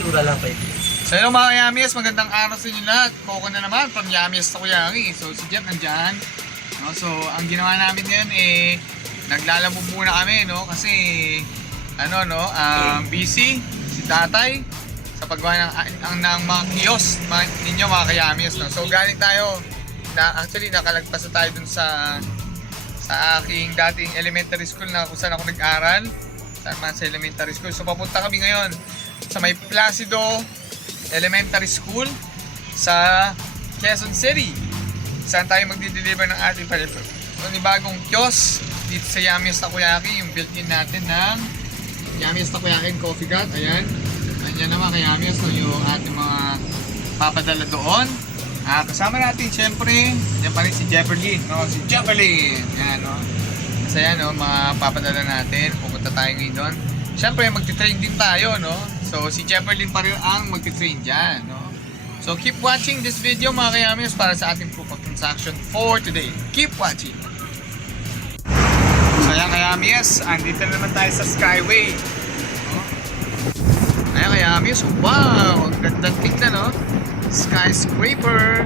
itsura lang pwede. So hello mga Yamis, magandang araw sa inyo lahat. Coco na naman from Yamis Takoyaki. So si Jeff nandyan. No, so ang ginawa namin ngayon naglalabog muna kami, no, kasi busy si tatay sa paggawa ng mga kiosk ninyo mga Kayamis, no. So galing tayo actually nakalagpas na tayo dun sa aking dating elementary school na kung saan ako nag-aral, sa elementary school. So papunta kami ngayon sa may Placido Elementary School sa Quezon City, saan tayo magdi-deliver ng ating panibagong kiosk dito sa Yamis Takoyaki, yung built-in natin ng Yamis Takoyaki Coffee Gut. Ayan naman kay Yamis, no, yung ating mga papadala doon. Kasama natin syempre, yan pa rin si Jefferlyn, no? Si Jefferlyn, yan, no? Kasi yan, no, mga papadala natin, pupunta tayo ngayon doon. Syempre magti-train din tayo, no? So si Jefferlyn pa rin ang magti-train dyan, no? So keep watching this video mga Kayamis para sa ating proof of transaction for today. Keep watching! So ayan Kayamis, andito na naman tayo sa Skyway, no? Ayan Kayamis, wow! Ang gandang tignan, no? Skyscraper!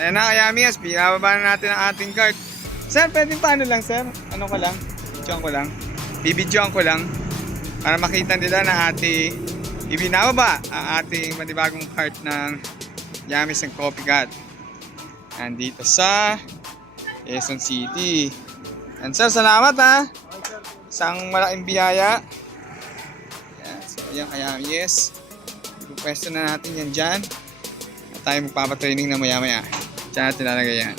Ayan na Kayamis, binababa na natin ang ating cart. Sir, pwedeng paano lang sir? Ano ko lang? Bibidyoan ko lang para makita nila na ibinababa ang ating manibagong cart ng Yamis and Coffee Gut andito sa Quezon City. And sir, salamat ha, isang malaking biyaya. So ayan Yamis, ipupwesto na natin yan dyan at tayo magpapatraining na maya maya. Diyan natin lalagay yan.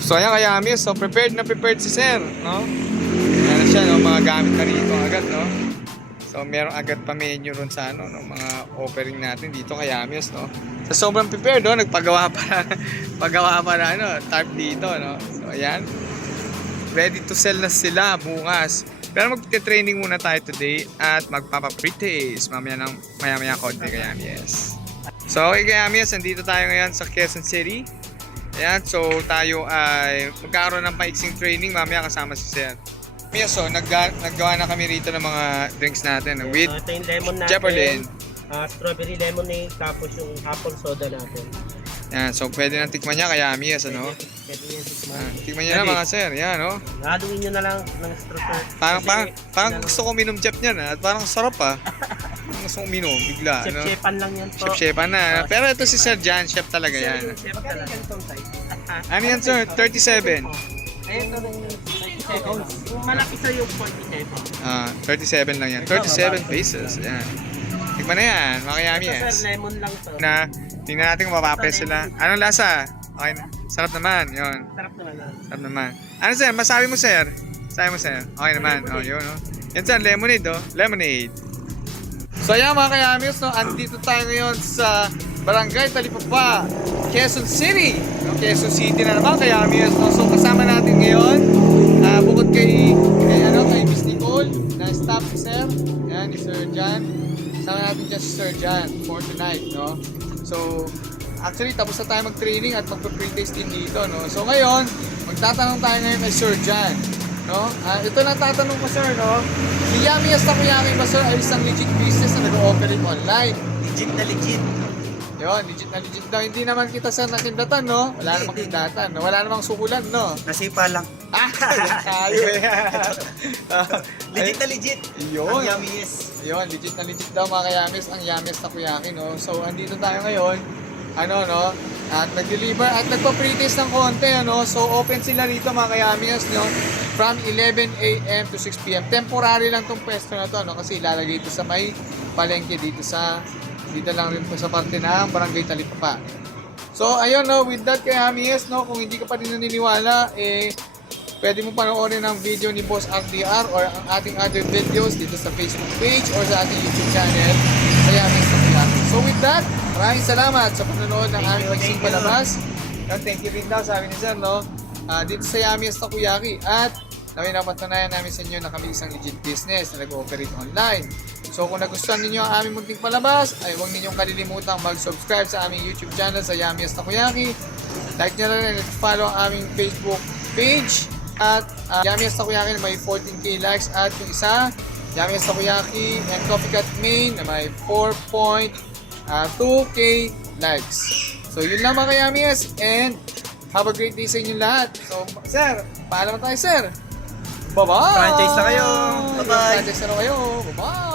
So ayan Yamis, so prepared si sir, no? Ayan na siya, no? Mga gamit na rito agad, no? So meron agad pa menu ron sa no, mga offering natin dito kay Yamis, no? So sobrang prepared, no? Nagpagawa pa na tarp dito, no? So ayan, ready to sell na sila bukas. Pero magte-training muna tayo today at magpapa-pre-taste maya konti kay Yamis. So okay kay Yamis, nandito tayo ngayon sa Quezon City. Ayan, so tayo ay magkakaroon ng paiksing training mamaya kasama si Sir. So naggawa na kami rito ng mga drinks natin with ito yung lemon natin, Jefferlyn, strawberry lemonade, tapos yung apple soda natin. Yan, so pwede nang tikman niya kaya Mies, ano? Pwede yan tikman. Tikman niya na mga sir, yan, no? Haluin nyo na lang ng strawberry. Parang gusto ko minom Jeff niyan, at parang sarap ah. Parang gusto ko minom, bigla, ano? Chef-chefan lang yan po. Chef-chefan na. Pero ito si Sir Jan, chef talaga yan. Chef talaga. Ano yan sir? 37. Ayun na lang yung 37. Kung malaki sa yung 47. 37 lang yan. 37 pesos, yan. Tikman na yan, mga Yamis. Ito sir, lemon lang to. Tingnan natin kung mapapres sila. Anong lasa? Okay na. Sarap naman, yun. Sarap naman lang. Sarap naman. Ano sir? Masabi mo sir? Okay naman. Oh, yun, no? Yan sir, lemonade, oh. Lemonade. So ayan mga Kayamis, no? Andito tayo ngayon sa Barangay Talipapa, Quezon City. No? Quezon City na naman Kayamis, no? So kasama natin ngayon, bukod kay Miss Nicole, na staff ni sir. Ayan, ni Sir Jan. Kasama natin dyan si Sir Jan for tonight, no? So actually tapos na tayo mag-training at magpa-pre-taste din dito, no? So ngayon, magtatanong tayo ngayon kay Sir Jan, no? Ito lang tatanong ko sir, no? Si Yamis Takoyaki ba sir ay isang legit business na nag-ooperate online? Legit na legit. Yun, legit na legit daw. Hindi naman kita sir nakindatan, no? Wala namang kindatan, no? Wala namang sukulan, no? Nasipa lang. Tayo eh. Legit na legit. Yun. Ang Yamis. Yun, legit na legit daw mga Yamis ang Yamis Takoyaki, no? So, andito tayo ngayon, no? At nag-deliver at nagpa-pre-taste ng konti, ano? So, open sila rito mga Yamis, no? From 11 AM to 6 PM. Temporary lang tong pwesto na to, no? Kasi ilalagay ito sa may palengke dito lang rin po sa parte ng Barangay Talipapa. So, ayun, no? With that Yamis, no? Kung hindi ka pa din naniniwala, pwede mo panoorin ang video ni Boss RDR or ang ating other videos dito sa Facebook page or sa ating YouTube channel sa Yamis Takoyaki. So with that, maraming salamat sa panonood ng aming pagsing palabas. Thank you rin daw sabi ni Sir, no? Dito sa Yamis Takoyaki at napatunayan namin sa inyo na kami isang legit business na nag-ooperate online. So kung nagustuhan ninyo ang aming munting palabas, ay huwag ninyong kalilimutang mag-subscribe sa aming YouTube channel sa Yamis Takoyaki. Like nyo lang at follow ang aming Facebook page. At Yami's Takoyaki na may 14k likes at yung isa, Yami's Takoyaki and Coffee Cat Main na may 4.2k likes. So yun lang mga Yami's and have a great day sa inyo lahat. So sir, paalam na tayo sir. Bye-bye! Franchise na kayo. Bye-bye. Franchise na kayo. Bye-bye!